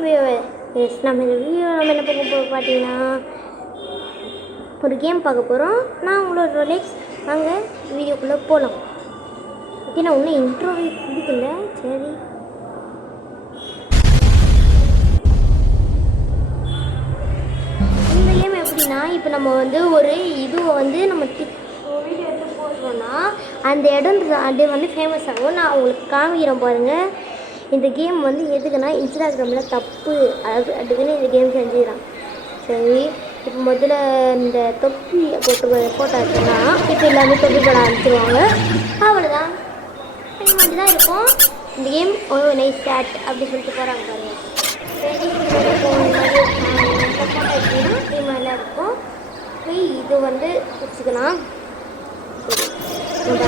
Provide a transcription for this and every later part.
நம்ம இந்த வீடியோ நம்ம என்ன பார்க்க போகிறோம் பார்த்தீங்கன்னா ஒரு கேம் பார்க்க போகிறோம். நான் உங்களோட ரோலெக்ஸ் வாங்க வீடியோக்குள்ளே போகலாம். ஓகே, நான் ஒன்றும் இன்ட்ரோவே கொடுக்கல. சரி, இந்த கேம் எப்படின்னா, இப்போ நம்ம வந்து ஒரு இதுவை வந்து நம்ம வீடியோ எடுத்து போடுறோன்னா அந்த இடம் அது வந்து ஃபேமஸ் ஆகும். நான் உங்களுக்கு காமிக்கிறேன் பாருங்கள். இந்த கேம் வந்து எதுக்குன்னா இன்ஸ்டாகிராமில் தப்பு அதுக்குன்னு இந்த கேம் செஞ்சுக்கிறான். சரி, இப்போ முதல்ல இந்த தொப்பி போட்டு ஃபோட்டோ எடுத்தோன்னா இப்போ எல்லாமே தொப்பி போட ஆரம்பிச்சிருவாங்க. அவ்வளோதான், இது மாதிரி தான் இருக்கும் இந்த கேம். நைஸ் சேட் அப்படி சொல்லிட்டு போகிறாங்க பாருங்கள். சரி, ஃபோட்டோ எடுத்தீங்கன்னா இது மாதிரிலாம் இருக்கும். போய் இது வந்து வச்சுக்கலாம். இப்போ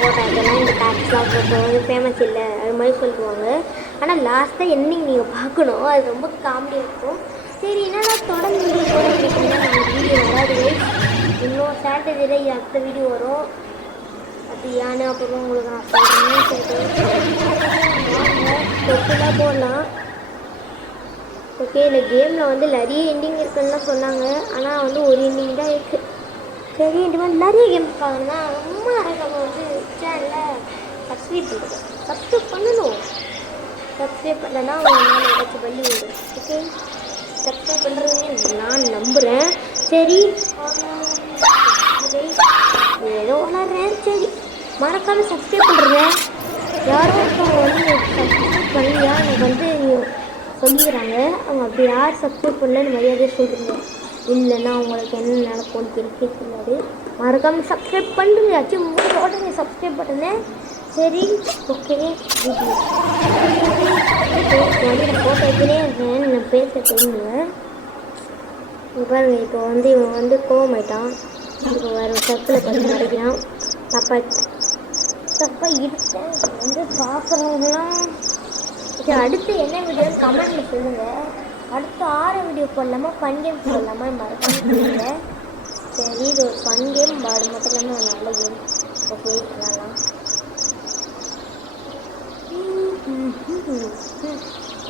ஃபோட்டோ எடுத்தோன்னா இந்த டேக்ஸ்லாம் ஃபோட்டோ வந்து ஃபேமஸ் இல்லை அது மாதிரி சொல்லுவாங்க. ஆனால் லாஸ்ட்டாக என்னைக்கு நீங்கள் பார்க்கணும், அது ரொம்ப காமெடியாக இருக்கும். சரி, என்னடா தொடர்ந்து வீடியோ போட கேட்டிங்கன்னா நான் வீடியோ வராது. இன்னும் சாட்டர்டேல அடுத்த வீடியோ வரும். அது ஏன்னு அப்புறம் உங்களுக்கு நான் சொல்கிறேன்னு சொல்லிட்டு போடலாம். ஓகே, இந்த கேமில் வந்து நிறைய எண்டிங் இருக்குன்னு தான் சொன்னாங்க. ஆனால் வந்து ஒரு எண்டிங் தான் இருக்குது. சரி, இந்த மாதிரி நிறைய கேம்ஸ் பார்க்கணுன்னா ரொம்ப நம்ம வந்து சேனலில் சப்ஸ்கிரைப் பண்ணணும். சப்ஸ்கிரைப் பண்ணலன்னா அவங்க ஏதாச்சும் வழி உண்டு. ஓகே, சப்ஸ்கிரைப் பண்ணுறதுன்னு நான் நம்புகிறேன். சரி, ஏதோ வளர்றேன். சரி, மறக்காமல் சப்ஸ்கிரைப் பண்ணுறேங்க. யாரோ ஒருத்தவங்க வந்து சப்ஸ்கிரைப் பண்ணியா எனக்கு வந்து சொல்லிக்கிறாங்க. அவங்க அப்படி யார் சப்ஸ்கிரைப் பண்ணலன்னு மரியாதையை சொல்கிறீங்க. இல்லைன்னா அவங்களுக்கு என்ன நடக்கும்னு தெரியாது. மறக்காமல் சப்ஸ்கிரைப் பண்ணுங்க. ஆச்சு உடனே சப்ஸ்கிரைப் பண்ணுறேன். சரி, ஓகே, வந்து நான் ஃபோட்டோ எடுத்துனே இருக்கேன். நான் பேச தெரியுங்க. பாருங்கள், இப்போ வந்து இவன் வந்து கோவமாயிட்டான். இப்போ வேறு சர்க்கிளை பண்ணி மறைக்கிறான். தப்பாக இருக்கேன் வந்து பார்க்குறவங்களாம். ஓகே, அடுத்து என்ன வீடியோன்னு கமெண்டில் சொல்லுங்கள். அடுத்து 6 வீடியோ போடலாமா, ஃபன் கேம் போடலாமா மறக்காமல் சொல்லுங்கள். சரி, இது ஒரு ஃபன் கேம் அது மட்டும் இல்லாமல் ஒரு நல்ல கேம். ஓகே, விளாட்லாம்.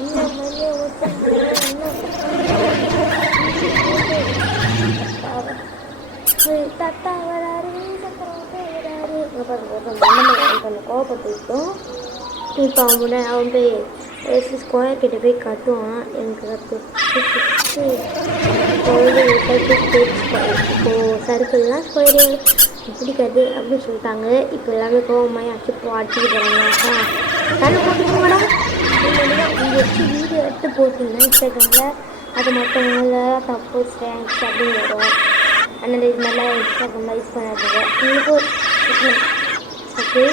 இந்த மாதிரியே தத்தா வராரு வராரு கொஞ்சம் கோவப்பட்டுட்டோம். இப்போ அவன் போய் ஸ்கொயர் கிட்ட போய் கத்துவான். எனக்கு இப்போது சர்க்கிள்லாம் ஸ்கொயரே பிடிக்காது அப்படின்னு சொல்லிட்டாங்க. இப்போ எல்லாமே கோவமாய் அடிச்சுட்டு போகிறாங்க. தண்ணி போட்டுக்கோங்கடா. வீடியோ எடுத்து போட்டிங்கன்னா இன்ஸ்டாகிராமில் அது மற்றவங்கள தப்பு ஸ்டாங்க்ஸ் அப்படின்னு வரும். அதனால் இது நல்லா இன்ஸ்டாகிராமில் யூஸ் பண்ணாதுங்க. உங்களுக்கு ஓகே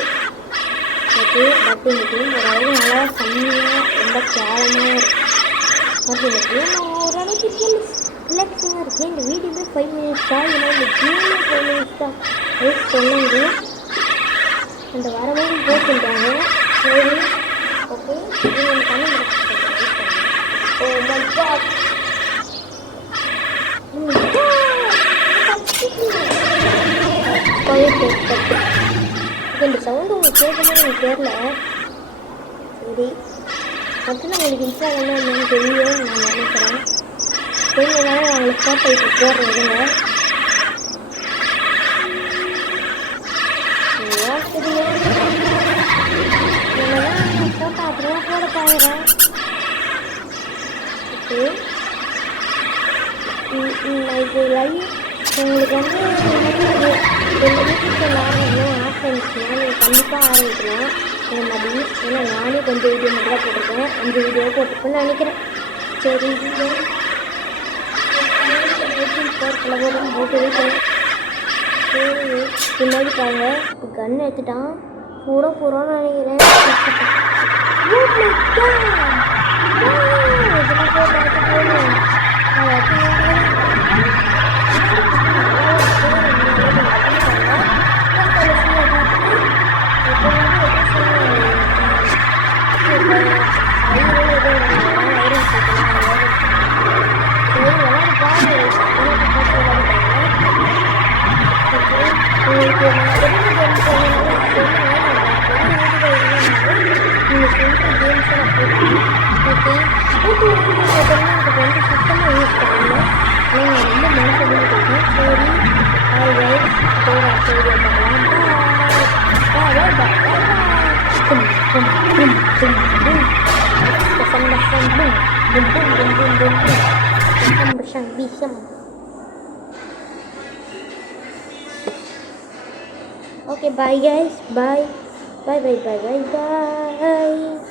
ஓகே, பட் இந்த கேம் ஓரளவு நல்லா செம்மையாக ரொம்ப கேவலமாக இருக்கும். பட் இந்த கேம் ஓரளவுக்கு ரிலாக்ஸிங்காக இருக்குது. இந்த வீடியோவே 5 மினிட்ஸ் தான். ஏன்னா இந்த கேமே 5 மினிட்ஸ் தான் சொன்னாங்க. அந்த வரவும் போட்டுட்டாங்க. சரி, ஓகே, இது நம்ம பண்ணி இந்த சவுண்டு உங்களுக்கு கேட்கும்போது எனக்கு தெரியல. சரி, மட்டும் உங்களுக்கு இன்ஸ்டாகிராமில் என்னென்னு தெரியும் நான் நினைக்கிறேன். தெரிஞ்சதுனால நான் உங்களுக்கு ஃபோட்டோ இப்போ போடுறதுங்க. என்னன்னா ஃபோட்டோ அப்படிலாம் போட பாருறேன். ஓகே, நான் இப்போ லைவ் உங்களுக்கு வந்து எங்கள் வீட்டுக்கு ஆரம்பிக்கணும் ஆசை இருந்துச்சுன்னா நீங்கள் கண்டிப்பாக ஆரம்பிக்கலாம். இந்த மாதிரி ஏன்னா நானே கொஞ்சம் வீடியோ மட்டும் தான் போட்டிருக்கேன். 5 வீடியோ போட்டிருப்பேன்னு நினைக்கிறேன். சரி, வரும் போட்டு வைக்கிறேன். சரி, பின்னாடி பாருங்க, இப்போ கன் எடுத்துட்டான். கூட போகிறோன்னு நினைக்கிறேன். அடுத்த வீடியோ பார்க்கலாம். பாய் பாய் பாய் பாய் பாய். டும் டும் டும் டும் டும். Besang besang bum bum bum bum bum bum bum. Besang besang bisang. Okay, bye guys. Bye. Bye bye bye bye bye.